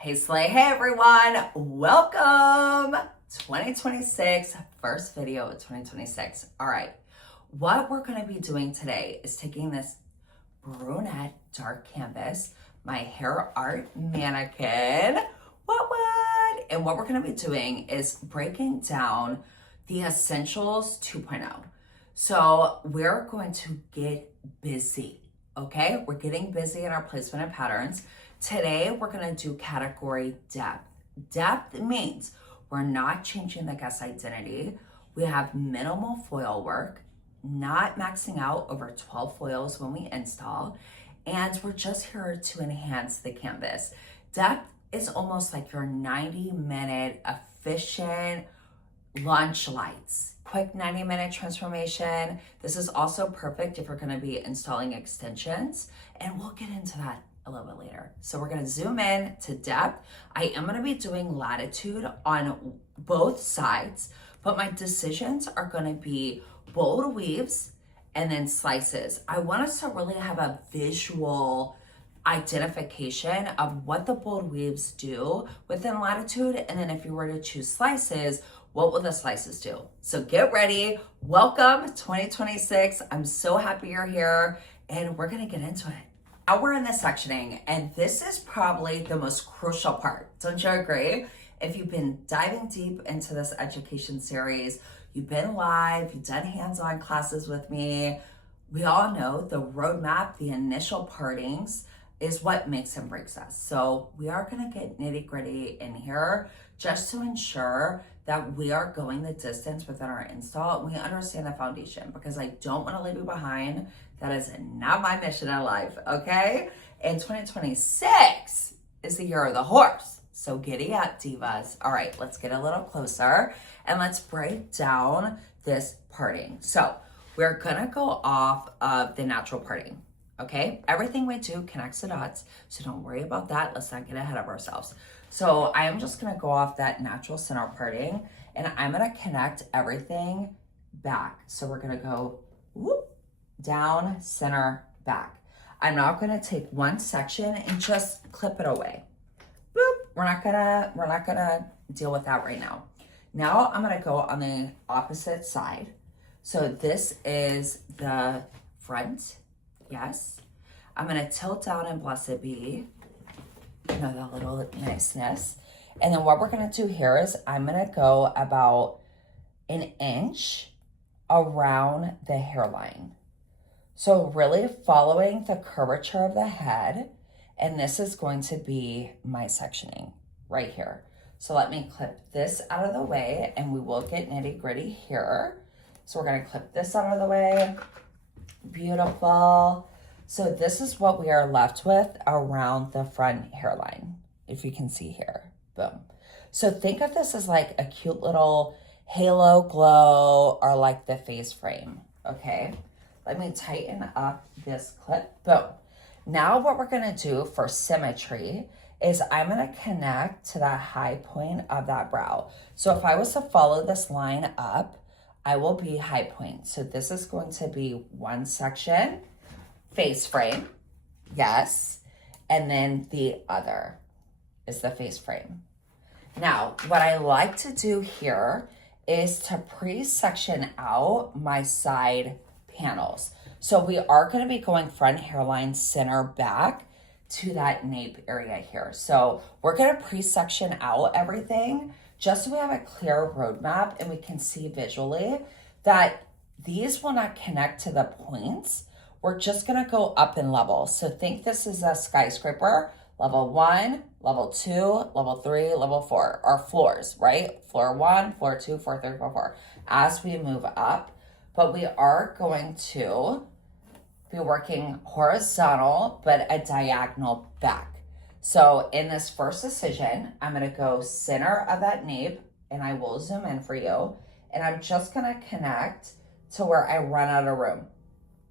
Hey Slay, hey everyone, welcome 2026, first video of 2026. All right, what we're gonna be doing today is taking this brunette dark canvas, my hair art mannequin, and what we're gonna be doing is breaking down the Essentials 2.0. So we're going to get busy, okay? We're getting busy in our placement and patterns. Today, we're gonna do category depth. Depth means we're not changing the guest identity. We have minimal foil work, not maxing out over 12 foils when we install, and we're just here to enhance the canvas. Depth is almost like your 90-minute efficient lunch lights. Quick 90-minute transformation. This is also perfect if you're gonna be installing extensions, and we'll get into that a little bit later. So we're gonna zoom in to depth. I am gonna be doing latitude on both sides, but my decisions are gonna be bold weaves and then slices. I want us to really have a visual identification of what the bold weaves do within latitude, and then if you were to choose slices, what will the slices do? So get ready. Welcome 2026. I'm so happy you're here, and we're gonna get into it. Now we're in the sectioning, and this is probably the most crucial part. Don't you agree? If you've been diving deep into this education series, you've been live, you've done hands-on classes with me, we all know the roadmap, the initial partings, is what makes and breaks us. So we are gonna get nitty-gritty in here just to ensure that we are going the distance within our install. We understand the foundation because I don't wanna leave you behind. That is not my mission in life, okay? And 2026 is the year of the horse. So giddy up, divas. All right, let's get a little closer and let's break down this parting. So we're gonna go off of the natural parting, okay? Everything we do connects the dots, so don't worry about that. Let's not get ahead of ourselves. So I am just gonna go off that natural center parting, and I'm gonna connect everything back. So we're gonna go whoop, down, center, back. I'm not gonna take one section and just clip it away. Boop. We're not gonna deal with that right now. Now I'm gonna go on the opposite side. So this is the front, yes. I'm gonna tilt down and blessed be, the little niceness. And then what we're gonna do here is I'm gonna go about an inch around the hairline. So really following the curvature of the head, and this is going to be my sectioning right here. So let me clip this out of the way, and we will get nitty gritty here. So we're gonna clip this out of the way. Beautiful. So this is what we are left with around the front hairline, if you can see here, boom. So think of this as like a cute little halo glow or like the face frame, okay? Let me tighten up this clip, boom. Now what we're gonna do for symmetry is I'm gonna connect to that high point of that brow. So if I was to follow this line up, I will be high point. So this is going to be one section, face frame, yes. And then the other is the face frame. Now, what I like to do here is to pre-section out my side panels. So we are gonna be going front hairline, center, back to that nape area here. So we're gonna pre-section out everything just so we have a clear roadmap and we can see visually that these will not connect to the points. We're just gonna go up in levels. So think this is a skyscraper, level 1, level 2, level 3, level 4, our floors, right? Floor 1, floor 2, floor 3, floor 4, as we move up. But we are going to be working horizontal, but a diagonal back. So in this first decision, I'm gonna go center of that nape, and I will zoom in for you. And I'm just gonna connect to where I run out of room.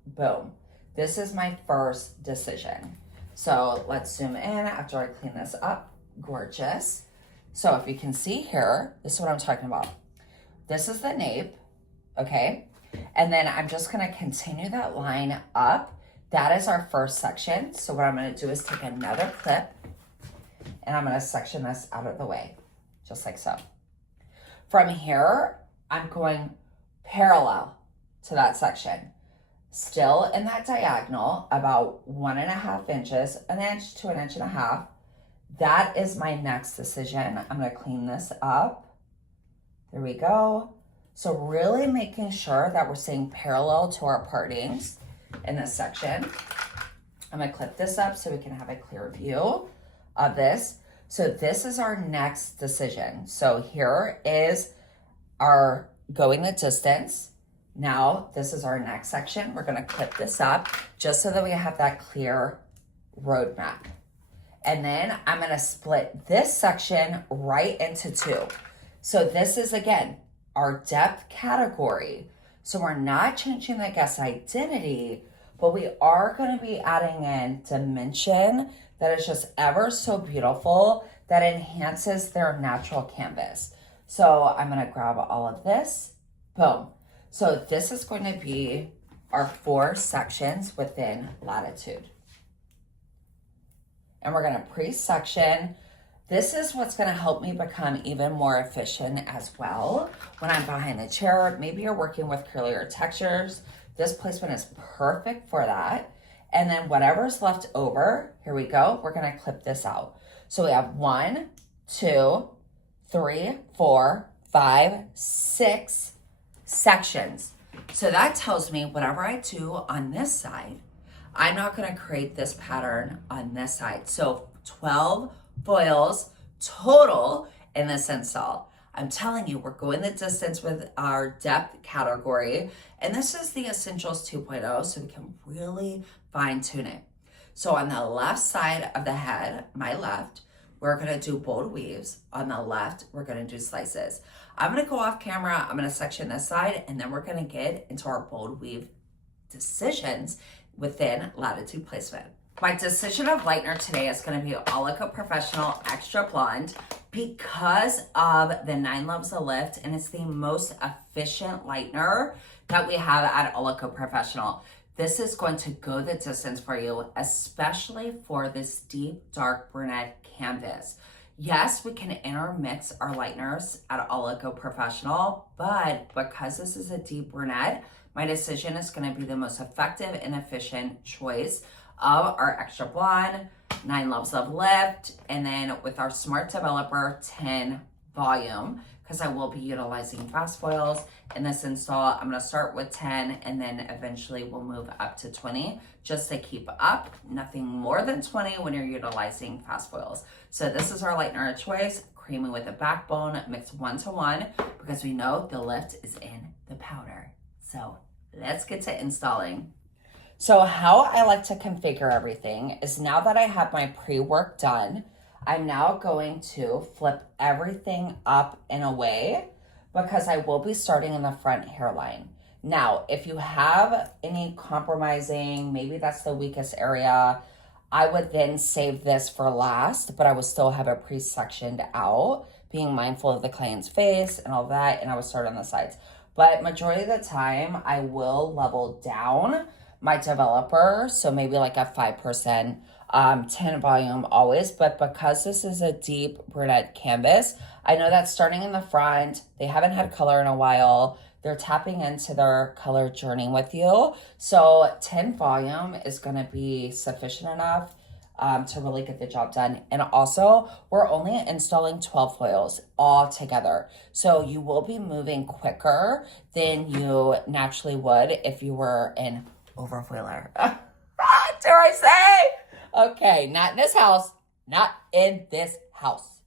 Boom. This is my first decision. So let's zoom in after I clean this up. Gorgeous. So if you can see here, this is what I'm talking about. This is the nape, okay? And then I'm just gonna continue that line up. That is our first section. So what I'm gonna do is take another clip and I'm gonna section this out of the way, just like so. From here, I'm going parallel to that section. Still in that diagonal, about 1.5 inches, an inch to an inch and a half. That is my next decision. I'm gonna clean this up. There we go. So really making sure that we're staying parallel to our partings in this section. I'm gonna clip this up so we can have a clear view of this. So this is our next decision. So here is our going the distance. Now this is our next section. We're gonna clip this up just so that we have that clear roadmap. And then I'm gonna split this section right into two. So this is, again, our depth category. So we're not changing the guest identity, but we are gonna be adding in dimension that is just ever so beautiful, that enhances their natural canvas. So I'm gonna grab all of this, boom. So this is going to be our 4 sections within latitude. And we're gonna pre-section. This is what's gonna help me become even more efficient as well. When I'm behind the chair, maybe you're working with curlier textures, this placement is perfect for that. And then whatever's left over, here we go, we're gonna clip this out. So we have 1, 2, 3, 4, 5, 6 sections. So that tells me whatever I do on this side, I'm not gonna create this pattern on this side. So 12 foils total in this install. I'm telling you, we're going the distance with our depth category. And this is the Essentials 2.0, so we can really fine tune it. So on the left side of the head, my left, we're gonna do bold weaves. On the left, we're gonna do slices. I'm gonna go off camera, I'm gonna section this side, and then we're gonna get into our bold weave decisions within latitude placement. My decision of lightener today is gonna be Olico Professional Extra Blonde because of the 9 levels of lift, and it's the most efficient lightener that we have at Olico Professional. This is going to go the distance for you, especially for this deep, dark brunette canvas. Yes, we can intermix our lighteners at Olico Professional, but because this is a deep brunette, my decision is gonna be the most effective and efficient choice of our Extra Blonde, 9 levels of lift, and then with our Smart Developer 10 volume, because I will be utilizing fast foils in this install. I'm gonna start with 10 and then eventually we'll move up to 20 just to keep up. Nothing more than 20 when you're utilizing fast foils. So this is our lightener of choice, creamy with a backbone, mixed 1-to-1, because we know the lift is in the powder. So let's get to installing. So how I like to configure everything is now that I have my pre-work done, I'm now going to flip everything up in a way because I will be starting in the front hairline. Now, if you have any compromising, maybe that's the weakest area, I would then save this for last, but I would still have it pre-sectioned out, being mindful of the client's face and all that, and I would start on the sides. But majority of the time, I will level down my developer, so maybe like a 5%, 10 volume always, but because this is a deep brunette canvas, I know that starting in the front, they haven't had color in a while, they're tapping into their color journey with you, so 10 volume is gonna be sufficient enough to really get the job done. And also, we're only installing 12 foils all together. So you will be moving quicker than you naturally would if you were in overfoiler. Dare I say? Okay, not in this house. Not in this house.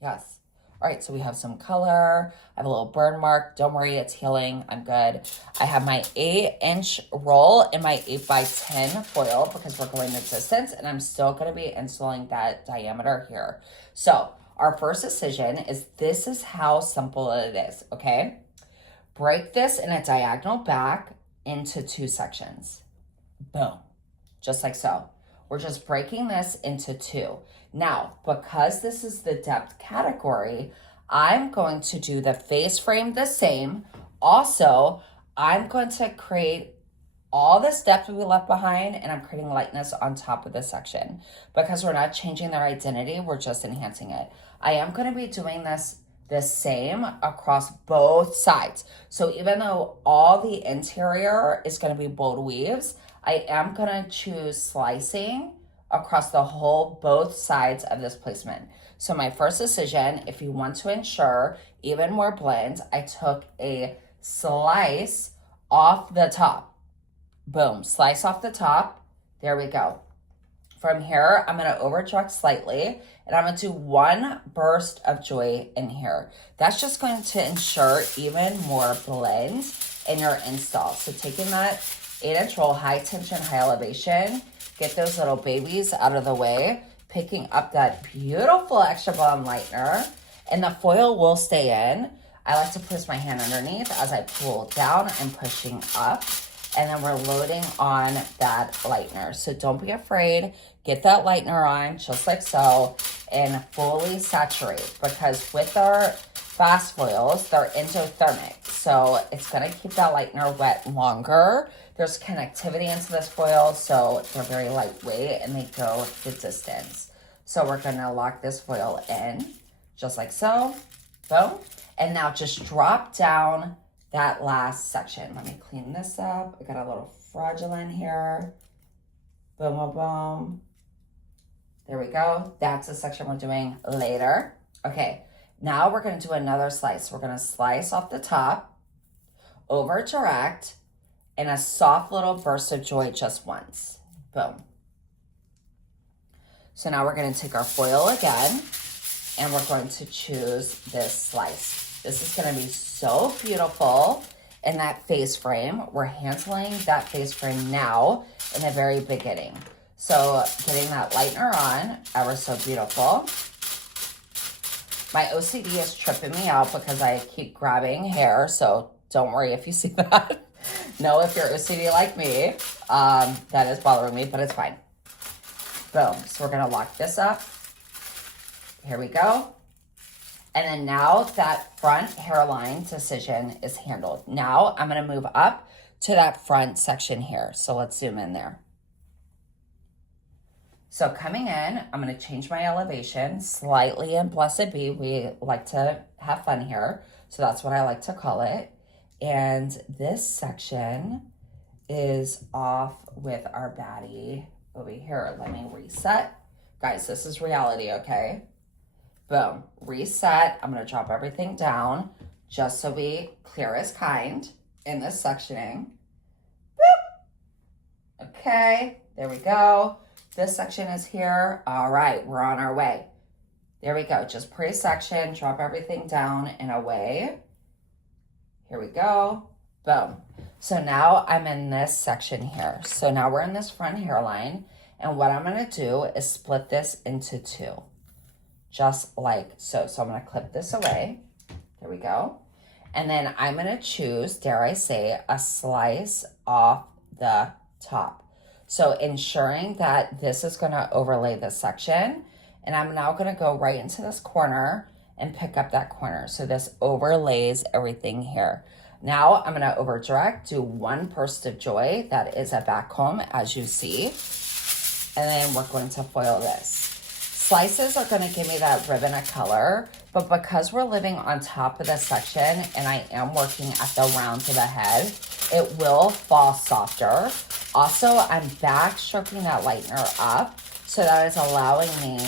Yes. All right, so we have some color. I have a little burn mark. Don't worry, it's healing. I'm good. I have my 8-inch roll and my 8x10 foil because we're going the distance, and I'm still going to be installing that diameter here. So our first decision is this is how simple it is, okay? Break this in a diagonal back into 2 sections. Boom. Just like so. We're just breaking this into 2. Now, because this is the depth category, I'm going to do the face frame the same. Also, I'm going to create all this depth we left behind, and I'm creating lightness on top of this section. Because we're not changing their identity, we're just enhancing it. I am going to be doing this the same across both sides. So even though all the interior is going to be bold weaves, I am going to choose slicing across the whole both sides of this placement. So my first decision, if you want to ensure even more blend, I took a slice off the top. Boom, slice off the top. There we go. From here, I'm going to overdraw slightly, and I'm going to do one burst of joy in here. That's just going to ensure even more blend in your install. So taking that 8-inch roll, high tension, high elevation, get those little babies out of the way, picking up that beautiful extra blonde lightener, and the foil will stay in. I like to place my hand underneath as I pull down and pushing up. And then we're loading on that lightener. So don't be afraid. Get that lightener on just like so and fully saturate, because with our fast foils, they're endothermic. So it's gonna keep that lightener wet longer. There's connectivity into this foil, so they're very lightweight and they go the distance. So we're gonna lock this foil in just like so, boom. And now just drop down that last section. Let me clean this up. I got a little fraudulent here. Boom, boom, boom. There we go. That's the section we're doing later. Okay, now we're gonna do another slice. We're gonna slice off the top, over direct, and a soft little burst of joy just once. Boom. So now we're gonna take our foil again, and we're going to choose this slice. This is gonna be so beautiful in that face frame. We're handling that face frame now in the very beginning. So getting that lightener on, ever so beautiful. My OCD is tripping me out because I keep grabbing hair, so don't worry if you see that. Know if you're OCD like me, that is bothering me, but it's fine. Boom, so we're gonna lock this up. Here we go. And then now that front hairline decision is handled. Now I'm gonna move up to that front section here. So let's zoom in there. So coming in, I'm gonna change my elevation slightly, and blessed be, we like to have fun here. So that's what I like to call it. And this section is off with our baddie over here. Let me reset. Guys, this is reality, okay? Boom, reset. I'm gonna drop everything down just so we clear as kind in this sectioning. Boop. Okay, there we go. This section is here. All right, we're on our way. There we go, just pre-section, drop everything down and away. Here we go, boom. So now I'm in this section here. So now we're in this front hairline, and what I'm gonna do is split this into two, just like so. So I'm gonna clip this away, there we go. And then I'm gonna choose, dare I say, a slice off the top. So ensuring that this is gonna overlay this section, and I'm now gonna go right into this corner and pick up that corner. So this overlays everything here. Now I'm gonna over direct, do one burst of joy. That is a back comb, as you see. And then we're going to foil this. Slices are gonna give me that ribbon of color, but because we're living on top of this section and I am working at the round to the head, it will fall softer. Also, I'm back stroking that lightener up, so that is allowing me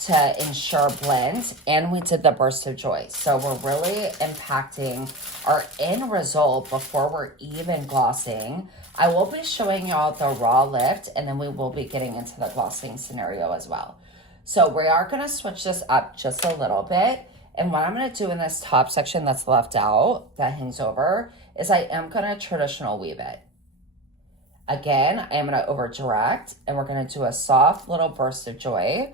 to ensure blend, and we did the burst of joy. So we're really impacting our end result before we're even glossing. I will be showing y'all the raw lift, and then we will be getting into the glossing scenario as well. So we are gonna switch this up just a little bit. And what I'm gonna do in this top section that's left out, that hangs over, is I am gonna traditional weave it. Again, I am gonna over direct, and we're gonna do a soft little burst of joy.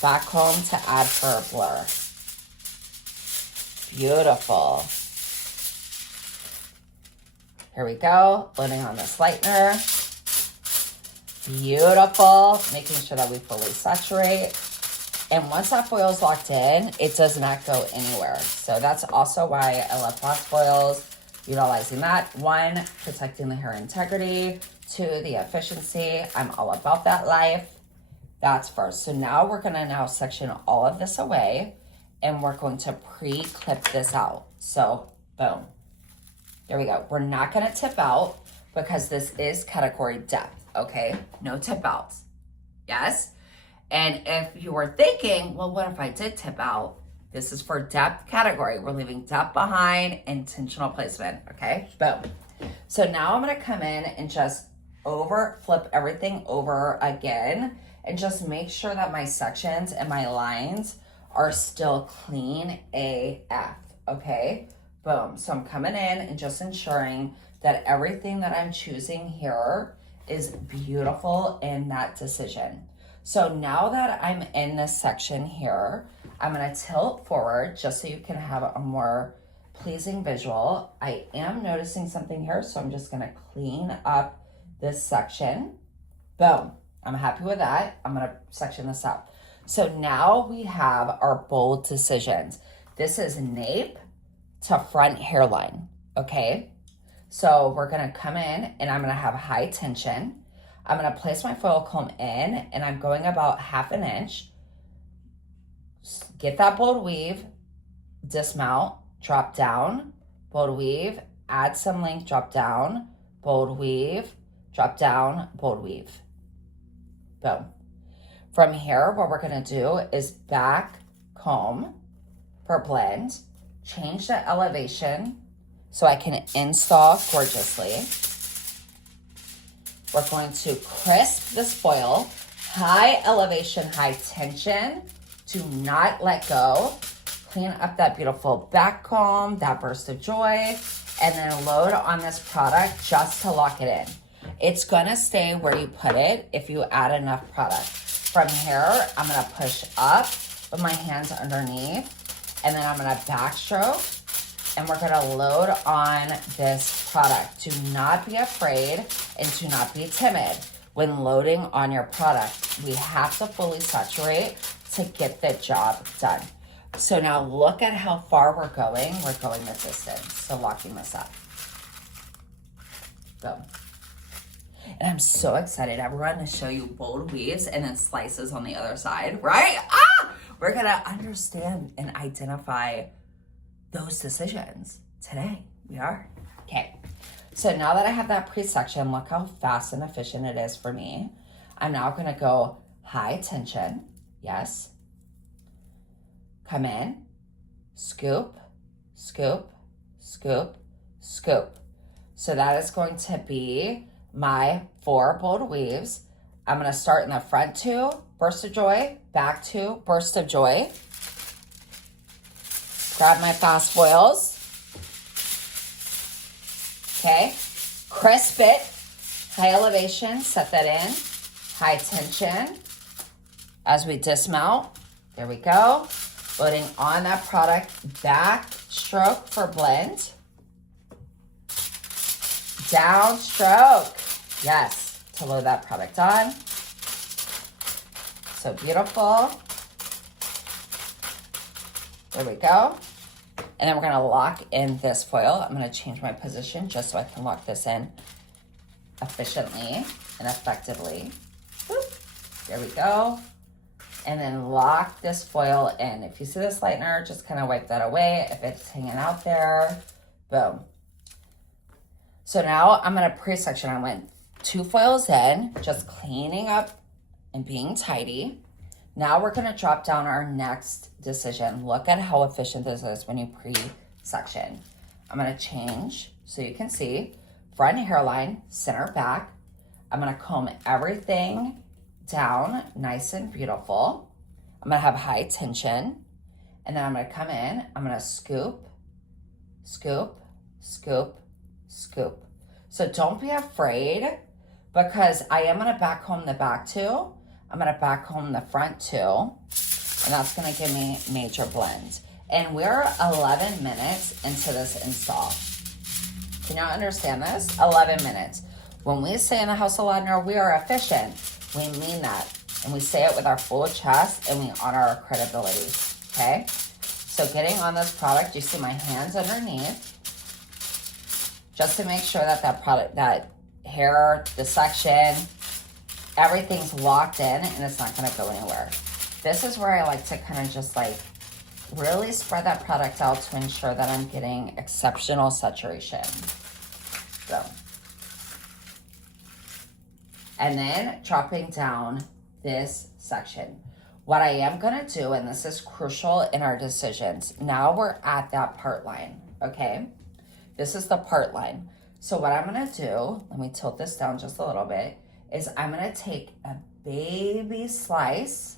Back home to add for a blur. Beautiful. Here we go, loading on this lightener. Beautiful, making sure that we fully saturate. And once that foil is locked in, it does not go anywhere. So that's also why I love fast foils. utilizing that. 1, protecting the hair integrity. 2, the efficiency. I'm all about that life. That's first. So now we're gonna now section all of this away and we're going to pre-clip this out. So boom, there we go. We're not gonna tip out because this is category depth, okay? No tip outs, yes? And if you were thinking, well, what if I did tip out? This is for depth category. We're leaving depth behind, intentional placement, okay? Boom. So now I'm gonna come in and just flip everything over again and just make sure that my sections and my lines are still clean AF, okay? Boom. So I'm coming in and just ensuring that everything that I'm choosing here is beautiful in that decision. So now that I'm in this section here, I'm gonna tilt forward just so you can have a more pleasing visual. I am noticing something here, so I'm just gonna clean up this section. Boom. I'm happy with that. I'm gonna section this up. So now we have our bold decisions. This is nape to front hairline, okay? So we're gonna come in and I'm gonna have high tension. I'm gonna place my foil comb in and I'm going about 1/2 inch. Get that bold weave, dismount, drop down, bold weave, add some length, drop down, bold weave, drop down, bold weave. Boom. From here, what we're gonna do is back comb for blend, change the elevation so I can install gorgeously. We're going to crisp this foil, high elevation, high tension. Do not let go. Clean up that beautiful back comb, that burst of joy, and then load on this product just to lock it in. It's gonna stay where you put it if you add enough product. From here, I'm gonna push up with my hands underneath, and then I'm gonna backstroke, and we're gonna load on this product. Do not be afraid and do not be timid when loading on your product. We have to fully saturate to get the job done. So now look at how far we're going. We're going the distance, so locking this up. Boom. And I'm so excited, everyone, to show you bold weaves and then slices on the other side, right? We're gonna understand and identify those decisions today. We are. Okay. So now that I have that pre-section, look how fast and efficient it is for me. I'm now gonna go high tension. Yes. Come in, scoop, scoop, scoop, scoop. So that is going to be my 4 bold weaves. I'm gonna start in the front 2, burst of joy, back 2, burst of joy. Grab my fast foils. Okay, crisp it, high elevation, set that in, high tension. As we dismount, there we go. Loading on that product, back stroke for blend. Downstroke, yes, to load that product on. So beautiful. There we go. And then we're gonna lock in this foil. I'm gonna change my position just so I can lock this in efficiently and effectively. Boop. There we go. And then lock this foil in. If you see this lightener, just kind of wipe that away. If it's hanging out there, boom. So now I'm gonna pre-section. I went 2 foils in, just cleaning up and being tidy. Now we're gonna drop down our next decision. Look at how efficient this is when you pre-section. I'm gonna change so you can see front hairline, center back. I'm gonna comb everything down nice and beautiful. I'm gonna have high tension, and then I'm gonna come in, I'm gonna scoop, scoop, scoop, scoop. So don't be afraid, because I am gonna back comb the back 2, I'm gonna back comb the front 2, and that's gonna give me major blends. And we're 11 minutes into this install. Can y'all understand this? 11 minutes. When we say in the House of Ladner, we are efficient, we mean that. And we say it with our full chest, and we honor our credibility, okay? So getting on this product, you see my hands underneath. just to make sure that that hair, the section, everything's locked in and it's not gonna go anywhere. This is where I like to kind of just like really spread that product out to ensure that I'm getting exceptional saturation. So, and then dropping down this section. What I am gonna do, and this is crucial in our decisions, now we're at that part line, okay? This is the part line. So what I'm gonna do, let me tilt this down just a little bit, is I'm gonna take a baby slice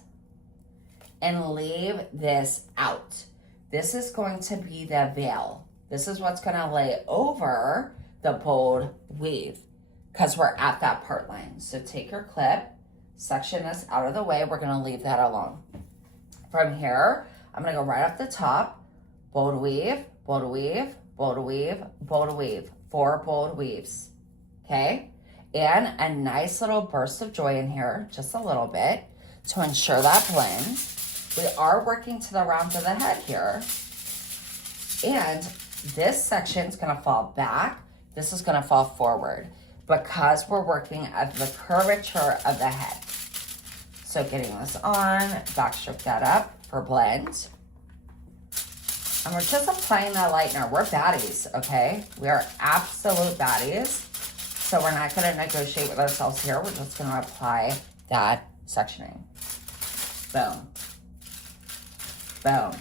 and leave this out. This is going to be the veil. This is what's gonna lay over the bold weave because we're at that part line. So take your clip, section this out of the way. We're gonna leave that alone. From here, I'm gonna go right up the top, bold weave, bold weave, bold weave, bold weave, 4 bold weaves, okay? And a nice little burst of joy in here, just a little bit, to ensure that blends. We are working to the round of the head here. And this section's gonna fall back, this is gonna fall forward because we're working at the curvature of the head. So getting this on, backstroke that up for blend. And we're just applying that lightener. We're baddies, okay? We are absolute baddies. So we're not gonna negotiate with ourselves here. We're just gonna apply that sectioning. Boom. Boom.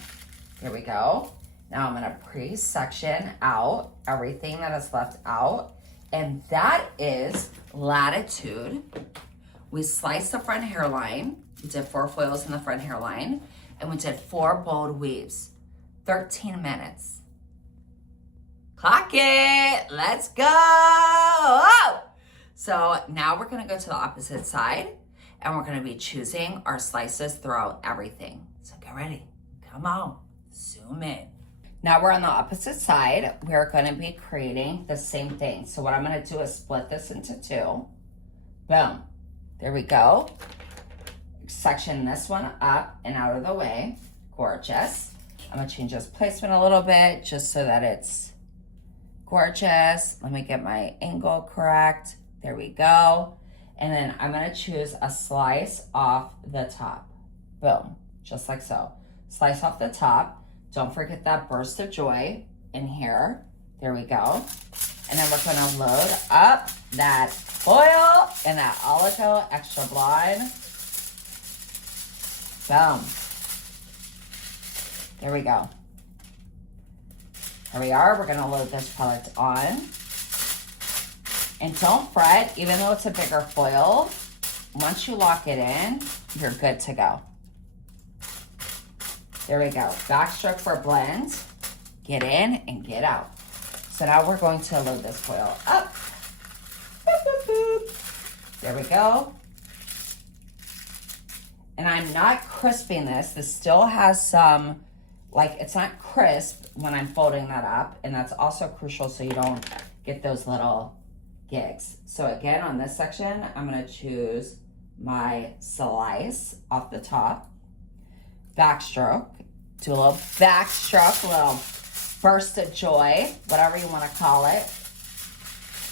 Here we go. Now I'm gonna pre-section out everything that is left out. And that is latitude. We sliced the front hairline. We did 4 foils in the front hairline. And we did 4 bold weaves. 13 minutes. Clock it. Let's go. So now we're gonna go to the opposite side and we're gonna be choosing our slices throughout everything. So get ready. Come on. Zoom in. Now we're on the opposite side. We're gonna be creating the same thing. So what I'm gonna do is split this into 2. Boom. There we go. Section this one up and out of the way. Gorgeous. I'm gonna change this placement a little bit just so that it's gorgeous. Let me get my angle correct. There we go. And then I'm gonna choose a slice off the top. Boom, just like so. Slice off the top. Don't forget that burst of joy in here. There we go. And then we're gonna load up that foil and that Olico Extra Blonde. Boom. There we go. Here we are. We're gonna load this product on. And don't fret, even though it's a bigger foil, once you lock it in, you're good to go. There we go. Backstroke for blend. Get in and get out. So now we're going to load this foil up. Boop, boop, boop. There we go. And I'm not crisping this. This still has some, like, it's not crisp when I'm folding that up. And that's also crucial so you don't get those little gigs. So again, on this section, I'm gonna choose my slice off the top. Backstroke. Do a little backstroke, a little burst of joy, whatever you wanna call it.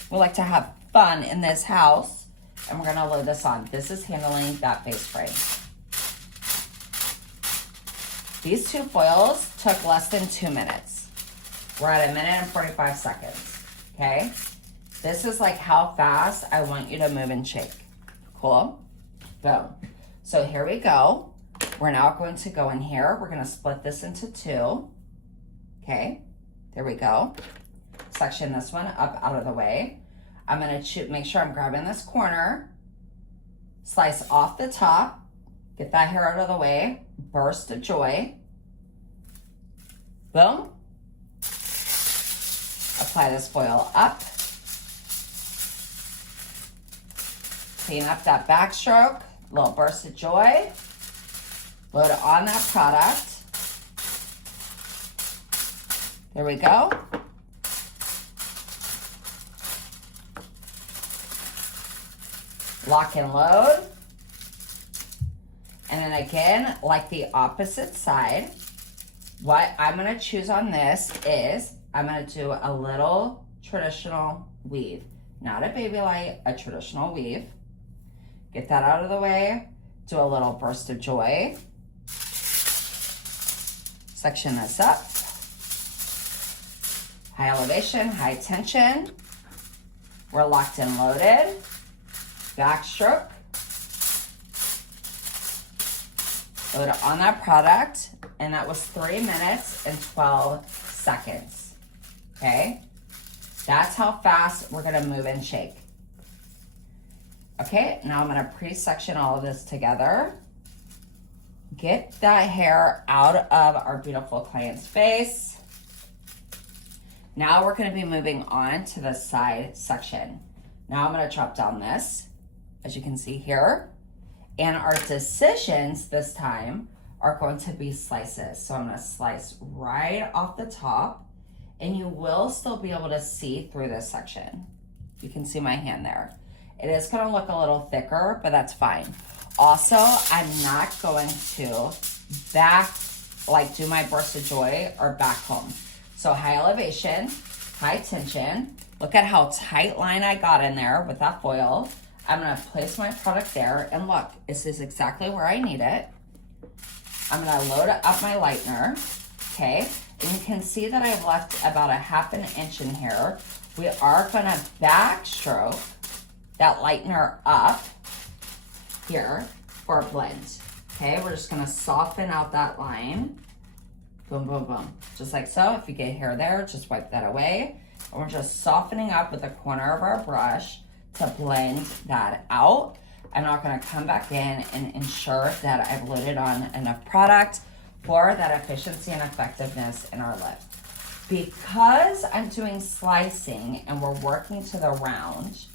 We like to have fun in this house. And we're gonna load this on. This is handling that face frame. These 2 foils took less than 2 minutes. We're at 1 minute and 45 seconds, okay? This is like how fast I want you to move and shake. Cool? Boom. So here we go. We're now going to go in here. We're gonna split this into 2. Okay, there we go. Section this one up out of the way. I'm gonna make sure I'm grabbing this corner. Slice off the top. Get that hair out of the way. Burst of joy. Boom. Apply this foil up. Clean up that backstroke. Little burst of joy. Load on that product. There we go. Lock and load. And then again, like the opposite side, what I'm gonna choose on this is I'm gonna do a little traditional weave. Not a baby light, a traditional weave. Get that out of the way. Do a little burst of joy. Section this up. High elevation, high tension. We're locked and loaded. Backstroke. Load it on that product, and that was 3 minutes and 12 seconds. Okay? That's how fast we're gonna move and shake. Okay, now I'm gonna pre-section all of this together. Get that hair out of our beautiful client's face. Now we're gonna be moving on to the side section. Now I'm gonna chop down this, as you can see here. And our decisions this time are going to be slices. So I'm gonna slice right off the top, and you will still be able to see through this section. You can see my hand there. It is gonna look a little thicker, but that's fine. Also, I'm not going to do my burst of joy or back home. So high elevation, high tension. Look at how tight line I got in there with that foil. I'm gonna place my product there, and look, this is exactly where I need it. I'm gonna load up my lightener, okay? And you can see that I've left about a ½ an inch in here. We are gonna backstroke that lightener up here for a blend, okay? We're just gonna soften out that line. Boom, boom, boom. Just like so. If you get hair there, just wipe that away. And we're just softening up with the corner of our brush to blend that out. I'm not gonna come back in and ensure that I've loaded on enough product for that efficiency and effectiveness in our lift. Because I'm doing slicing and we're working to the round,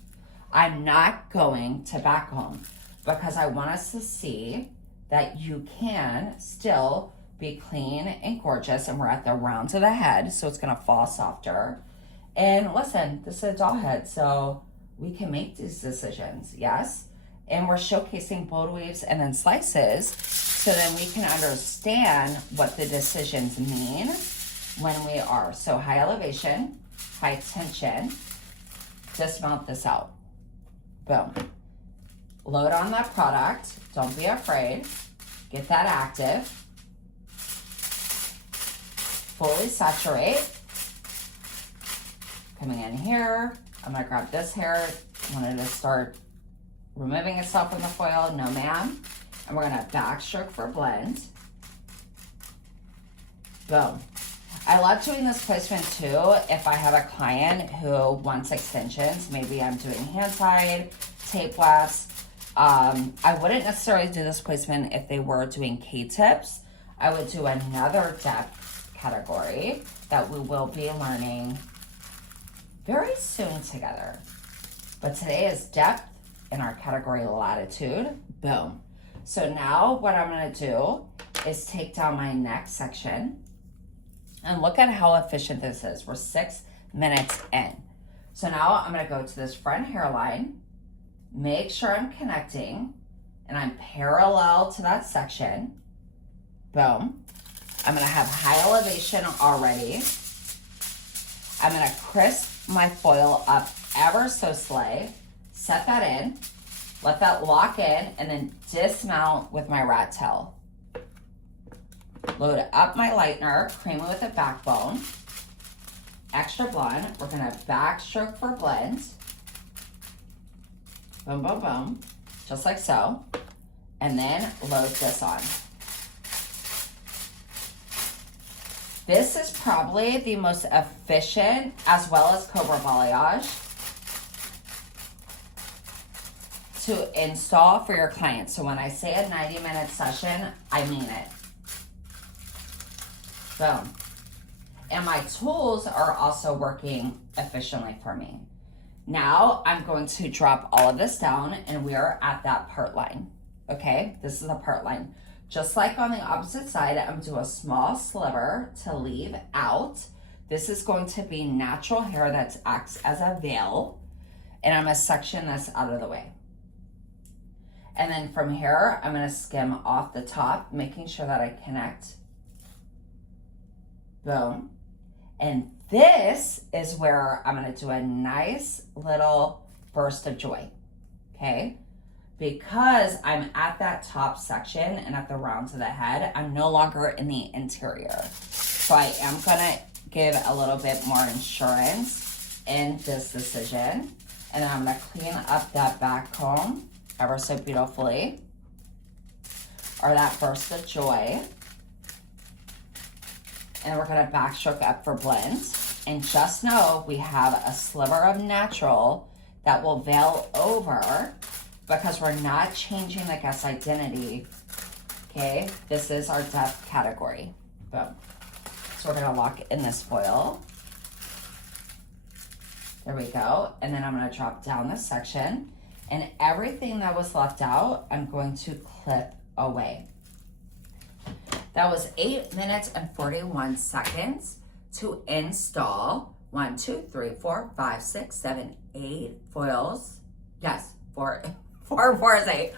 I'm not going to back home because I want us to see that you can still be clean and gorgeous, and we're at the round to the head, so it's gonna fall softer. And listen, this is a doll head, so we can make these decisions, yes? And we're showcasing bold weaves and then slices, so then we can understand what the decisions mean when we are. So high elevation, high tension, dismount this out. Boom. Load on that product, don't be afraid, get that active. Fully saturate. Coming in here, I'm gonna grab this hair. I wanted to start removing itself from the foil, no ma'am. And we're gonna backstroke for blend. Boom. I love doing this placement too if I have a client who wants extensions. Maybe I'm doing hand tied, tape wefts. I wouldn't necessarily do this placement if they were doing K-tips. I would do another depth category that we will be learning very soon together. But today is depth in our category latitude. Boom. So now what I'm gonna do is take down my neck section, and look at how efficient this is. We're 6 minutes in. So now I'm gonna go to this front hairline, make sure I'm connecting, and I'm parallel to that section. Boom. I'm gonna have high elevation already. I'm gonna crisp my foil up ever so slight, set that in, let that lock in, and then dismount with my rat tail. Load up my lightener, cream it with a backbone. Extra blonde, we're gonna backstroke for blend. Boom, boom, boom, just like so. And then load this on. This is probably the most efficient, as well as Cobra Balayage, to install for your clients. So when I say a 90-minute session, I mean it. Boom. And my tools are also working efficiently for me. Now I'm going to drop all of this down, and we are at that part line. Okay, this is a part line. Just like on the opposite side, I'm gonna do a small sliver to leave out. This is going to be natural hair that acts as a veil, and I'm gonna section this out of the way. And then from here, I'm gonna skim off the top, making sure that I connect. Boom. And this is where I'm gonna do a nice little burst of joy, okay? Because I'm at that top section and at the rounds of the head, I'm no longer in the interior. So I am gonna give a little bit more insurance in this decision. And then I'm gonna clean up that back comb ever so beautifully, or that burst of joy. And we're gonna backstroke up for blend. And just know we have a sliver of natural that will veil over because we're not changing the guest identity, okay? This is our depth category. Boom. So we're gonna lock in this foil. There we go. And then I'm gonna drop down this section, and everything that was left out, I'm going to clip away. That was 8 minutes and 41 seconds to install 1, 2, 3, 4, 5, 6, 7, 8 foils. Yes, four is 8.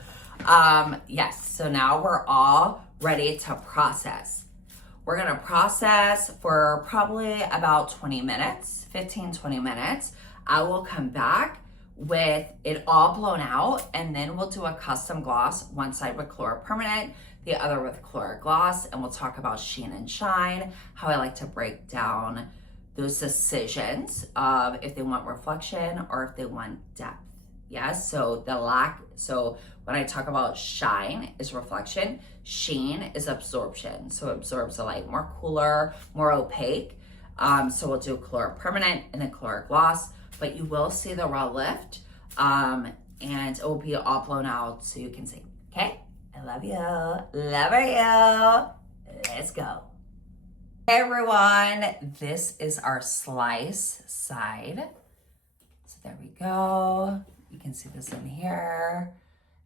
Yes, so now we're all ready to process. We're gonna process for probably about 20 minutes, 15, 20 minutes. I will come back with it all blown out, and then we'll do a custom gloss, one side with Color Permanent, the other with Color Gloss, and we'll talk about sheen and shine, how I like to break down those decisions of if they want reflection or if they want depth. Yes, so when I talk about shine is reflection, sheen is absorption. So it absorbs the light more cooler, more opaque. So we'll do Color Permanent and then Color Gloss, but you will see the raw lift, and it will be all blown out so you can see, okay? I love you, love you. Let's go. Hey everyone, this is our slice side. So there we go. You can see this in here,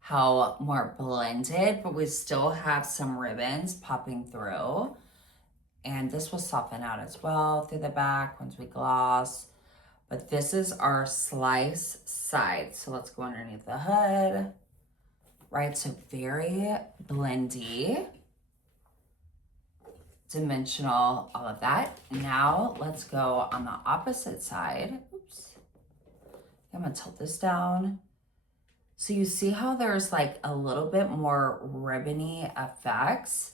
how more blended, but we still have some ribbons popping through. And this will soften out as well through the back once we gloss. But this is our slice side. So let's go underneath the hood, right? So very blendy, dimensional, all of that. Now let's go on the opposite side. Oops. I'm gonna tilt this down. So you see how there's like a little bit more ribbony effects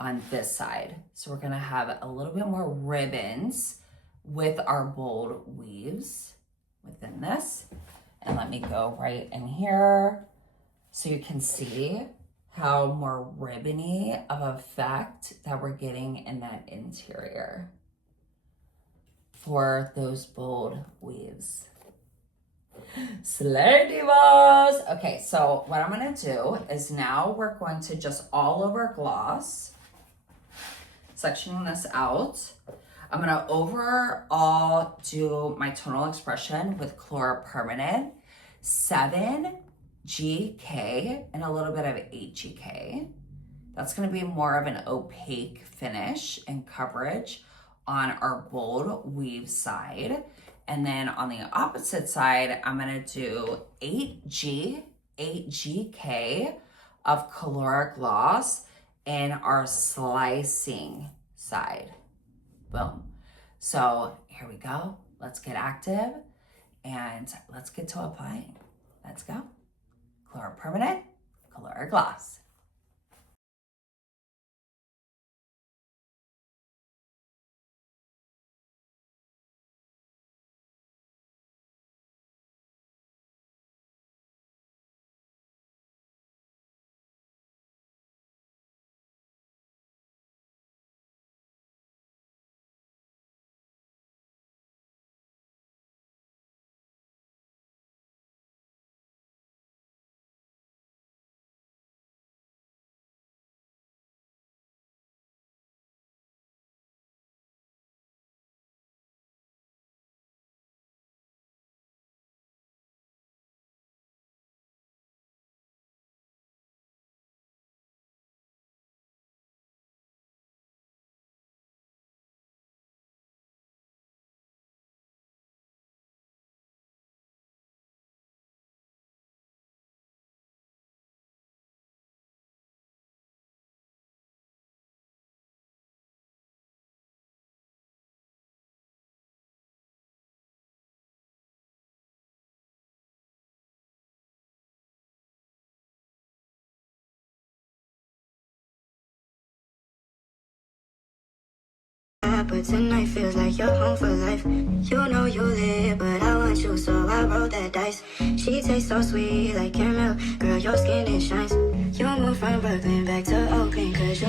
on this side. So we're gonna have a little bit more ribbons with our bold weaves within this. And let me go right in here so you can see how more ribbony of effect that we're getting in that interior for those bold weaves. Slay Divas! Okay, so what I'm gonna do is now we're going to just all over gloss, sectioning this out. I'm gonna overall do my tonal expression with Color Permanent, 7 GK and a little bit of 8 GK. That's gonna be more of an opaque finish and coverage on our bold weave side. And then on the opposite side, I'm gonna do 8 GK of Color Gloss in our slicing side. Boom. So here we go. Let's get active and let's get to applying. Let's go. Color Permanent, Color Gloss. but tonight feels like you're home for life. You know you lit, but I want you, so I rolled that dice. She tastes so sweet like caramel, girl, your skin it shines. You moved from Brooklyn back to Oakland, cause you